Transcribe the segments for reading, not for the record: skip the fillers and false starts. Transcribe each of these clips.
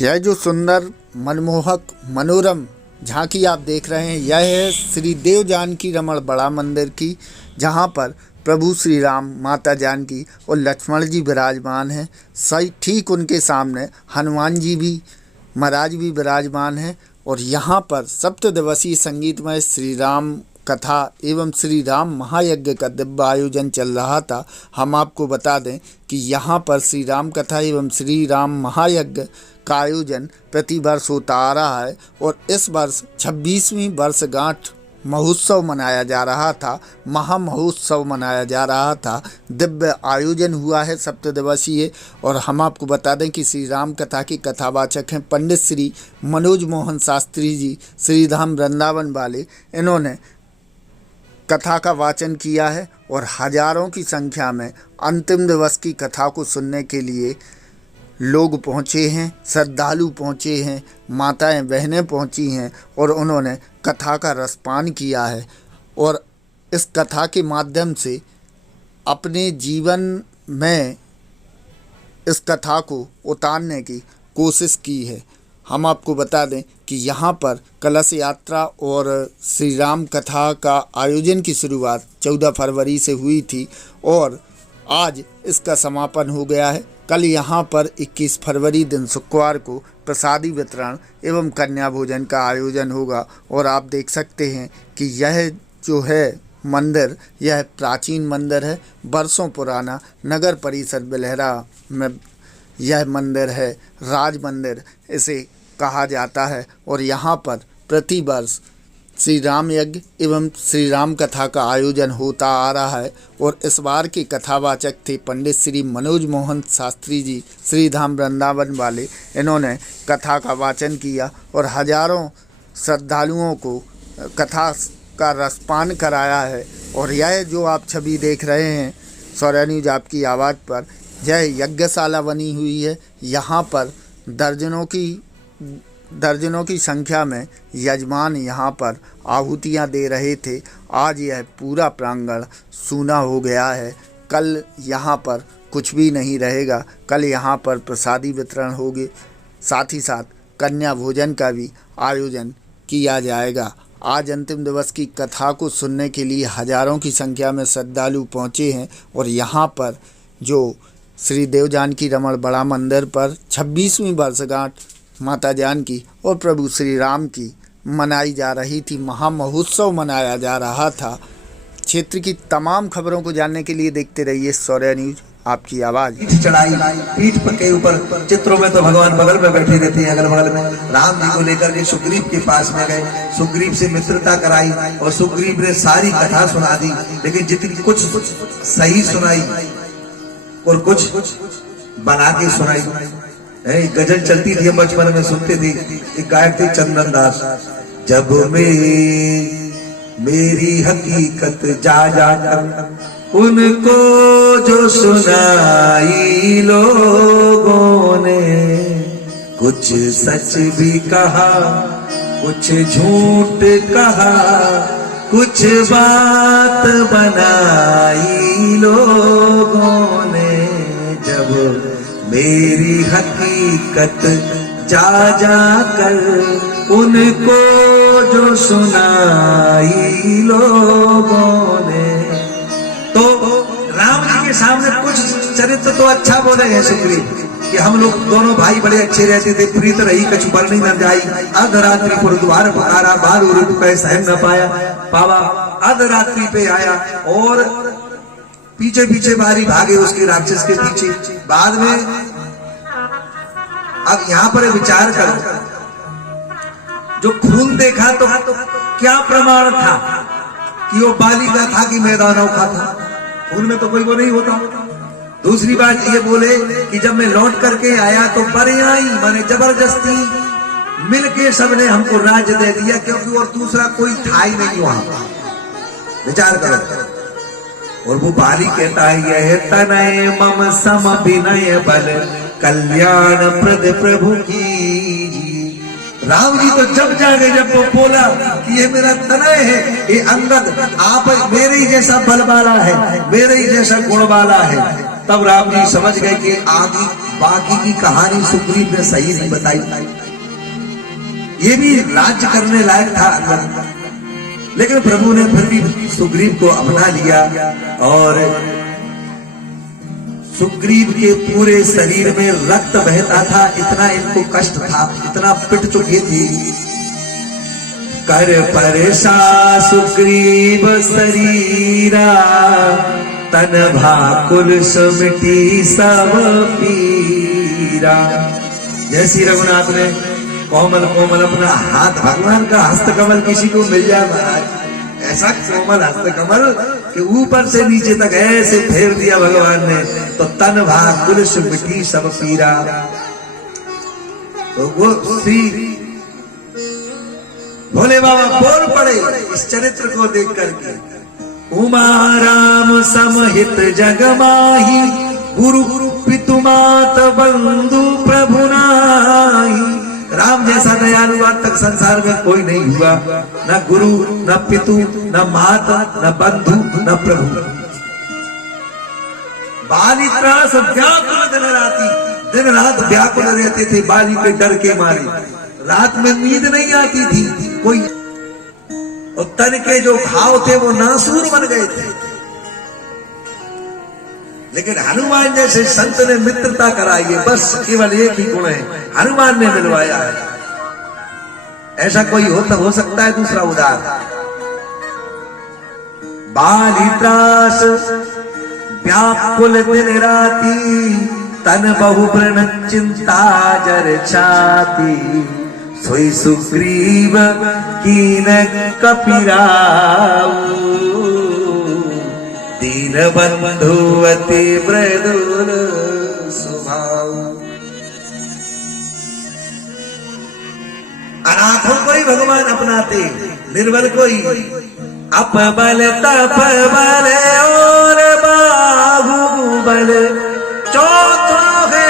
यह जो सुंदर मनमोहक मनोरम झांकी आप देख रहे हैं, यह है श्री देव जानकी रमण बड़ा मंदिर की, जहां पर प्रभु श्री राम, माता जानकी और लक्ष्मण जी विराजमान हैं। सही ठीक उनके सामने हनुमान जी भी महाराज भी विराजमान हैं। और यहाँ पर सप्तदिवसीय संगीतमय श्री राम कथा एवं श्री राम महायज्ञ का दिव्य आयोजन चल रहा था। हम आपको बता दें कि यहाँ पर श्री राम कथा एवं श्री राम महायज्ञ का आयोजन प्रतिवर्ष होता आ रहा है और इस वर्ष 26वीं वर्षगांठ महोत्सव मनाया जा रहा था, महामहोत्सव मनाया जा रहा था। दिव्य आयोजन हुआ है सप्तदिवसीय। और हम आपको बता दें कि श्री राम कथा के कथावाचक हैं पंडित श्री मनोज मोहन शास्त्री जी, श्रीधाम वृंदावन वाले। इन्होंने कथा का वाचन किया है और हजारों की संख्या में अंतिम दिवस की कथा को सुनने के लिए लोग पहुँचे हैं, श्रद्धालु पहुँचे हैं, माताएं बहनें पहुँची हैं और उन्होंने कथा का रसपान किया है और इस कथा के माध्यम से अपने जीवन में इस कथा को उतारने की कोशिश की है। हम आपको बता दें कि यहाँ पर कलश यात्रा और श्री राम कथा का आयोजन की शुरुआत 14 फरवरी से हुई थी और आज इसका समापन हो गया है। कल यहाँ पर 21 फरवरी दिन शुक्रवार को प्रसादी वितरण एवं कन्या भोजन का आयोजन होगा। और आप देख सकते हैं कि यह जो है मंदिर, यह प्राचीन मंदिर है, वर्षों पुराना। नगर परिषद बिलहरा में यह मंदिर है, राज मंदिर इसे कहा जाता है। और यहाँ पर प्रतिवर्ष श्री राम यज्ञ एवं श्री राम कथा का आयोजन होता आ रहा है। और इस बार के कथावाचक थे पंडित श्री मनोज मोहन शास्त्री जी, श्रीधाम वृंदावन वाले। इन्होंने कथा का वाचन किया और हजारों श्रद्धालुओं को कथा का रसपान कराया है। और यह जो आप छवि देख रहे हैं सौर्या न्यूज आपकी आवाज़ पर, यह यज्ञशाला बनी हुई है। यहाँ पर दर्जनों की संख्या में यजमान यहाँ पर आहुतियाँ दे रहे थे। आज यह पूरा प्रांगण सूना हो गया है। कल यहाँ पर कुछ भी नहीं रहेगा। कल यहाँ पर प्रसादी वितरण होगी, साथ ही साथ कन्या भोजन का भी आयोजन किया जाएगा। आज अंतिम दिवस की कथा को सुनने के लिए हजारों की संख्या में श्रद्धालु पहुँचे हैं। और यहाँ पर जो श्री देव जानकी रमण बड़ा मंदिर पर 26वीं वर्षगांठ माता जानकी और प्रभु श्री राम की मनाई जा रही थी, महामहोत्सव मनाया जा रहा था। क्षेत्र की तमाम खबरों को जानने के लिए देखते रहिए सौर्या न्यूज आपकी आवाज़। चढ़ाई पीठ पर के ऊपर चित्रों में तो भगवान बगल में बैठे रहते हैं, अगल बगल में। राम जी को लेकर के सुग्रीव के पास में गए, सुग्रीव से मित्रता कराई और सुग्रीव ने सारी कथा सुना दी। लेकिन जितनी कुछ सही सुनाई और कुछ बना के सुनाई। गजल चलती थी, हम बचपन में सुनते थे। एक गायक थे चंदन दास, जब मेरी हकीकत जा जाकर उनको जो सुनाई लोगों ने, कुछ सच भी कहा कुछ झूठ कहा, कुछ बात बनाई लोगों ने। जब मेरी हकीकत जा जाकर उनको जो सुनाई लोगों ने। तो राम जी के सामने कुछ चरित्र तो अच्छा बोले हैं सुग्रीव कि हम लोग दोनों भाई बड़े अच्छे रहते थे। प्रीत रही कछु बल नहीं न जाई, अर्धरात्रि पर द्वार पुकारा, बाल रूप कह सहन न पावा। अर्धरात्रि पे आया और पीछे पीछे बारी भागे उसके राक्षस के पीछे। बाद में अब यहाँ पर विचार करो, जो खून देखा तो क्या प्रमाण था कि वो बालिका था कि मैदानों का था? खून में तो कोई वो नहीं होता। दूसरी बात ये बोले कि जब मैं लौट करके आया तो पर्यायी माने जबरदस्ती मिलके सबने हमको राज्य दे दिया, क्योंकि और दूसरा कोई था ही नहीं वहां। विचार करो। और वो बाली कहता है यह तनय मम सम विनय बल कल्याण प्रद प्रभु की। राम जी तो जब जागे, जब वो बोला कि ये मेरा तनय है, ये अंगद आप मेरे ही जैसा बल वाला है, मेरे ही जैसा गुण वाला है, तब राम जी समझ गए कि आगे बाकी की कहानी सुग्रीव ने सही नहीं बताई। ये भी राज्य करने लायक था अनवर, लेकिन प्रभु ने फिर भी सुग्रीव को अपना लिया और सुग्रीव के पूरे शरीर में रक्त बहता था, इतना इनको कष्ट था, इतना पिट चुकी थी। कर परसा सुग्रीव शरीरा, तन भाकुल सुमिटी सब पीरा। जैसी रघुनाथ ने कोमल कोमल अपना हाथ, भगवान का हस्तकमल किसी को मिल जाए महाराज, ऐसा कोमल हस्तकमल कि ऊपर से नीचे तक ऐसे फेर दिया भगवान ने, तो तन भाकुल सुमिटी सब पीरा। तो वो श्री भोले बाबा बोल पड़े इस चरित्र को देख करके, उमा राम समहित जग माही, गुरु पितु मात बंधु प्रभु नाही। राम जैसा दयालु आज तक संसार में कोई नहीं हुआ, न गुरु न पितु न माता न बंधु न प्रभु। बाली त्रास व्याकुल दिन रात व्याकुल रहते थे बाली के डर के मारे, रात में नींद नहीं आती थी कोई, और तन के जो घाव थे वो नासूर बन गए थे। लेकिन हनुमान जैसे संत ने मित्रता कराई है, बस केवल एक ही गुण है, हनुमान ने मिलवाया है। ऐसा कोई हो सकता है दूसरा उदाहरण। बाली त्रास व्याकुल दिन राती, तन बहु व्रण चिंता जर छाती। सोई सुग्रीव कीन कपिराऊ, दीन बंधु अति मृदुल स्वभाव। अनाथों को ही भगवान अपनाते, निर्बल को ही। अपबल तप बल और बाहुबल चौथा है।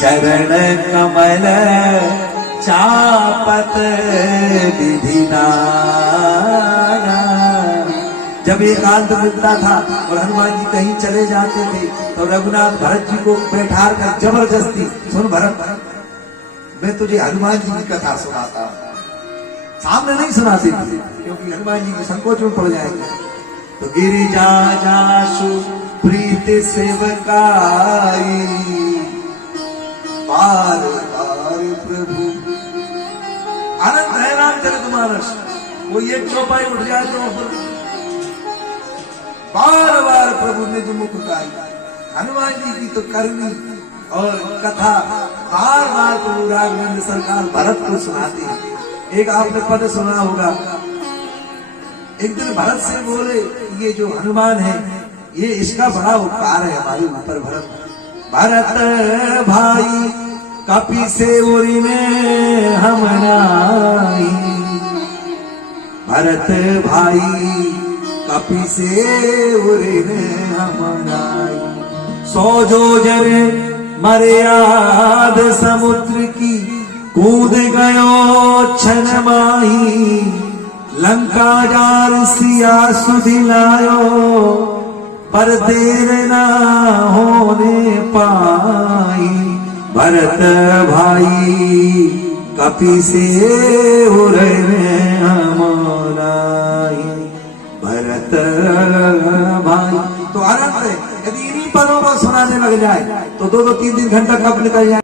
चरण कमल चापत विधिना। जब एकांत मिलता था और हनुमान जी कहीं चले जाते थे तो रघुनाथ भरत जी को बैठा कर जबरदस्ती, सुन भरत मैं तुझे हनुमान जी की कथा सुनाता हूं। सामने नहीं सुनाते थे क्योंकि हनुमान जी संकोच में पड़ जाएंगे। तो गिरिजा जासु प्रीत सेवकाई, बार बार प्रभु। आनंद है रामचरितमानस, वो एक चौपाई उठ जाए तो बार बार प्रभु ने जो मुख गाई। हनुमान जी की तो करनी और कथा बार बार प्रभु राघवेंद्र सरकार भरत को सुनाते हैं। एक आपने पद सुना होगा, एक दिन भरत से बोले ये जो हनुमान है ये इसका बड़ा उपकार है हमारे ऊपर। भरत भाई कपि से उरी में हम नाई, भरत भाई कपि से उरे हमाराई। सौ जो जरे मर्याद समुद्र की, कूद गयो छन माही। लंका जार सिया सुधिलायो, पर देर ना होने पाई। भरत भाई कपि से उरे हमाराई। भरत भाई तो आनंद है। यदि इन्हीं पदों को सुनाने लग जाए तो 2-2, 3-3 घंटा कब निकल जाए।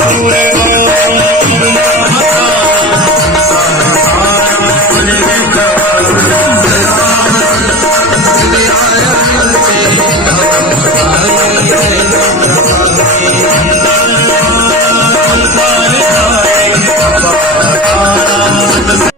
पूरे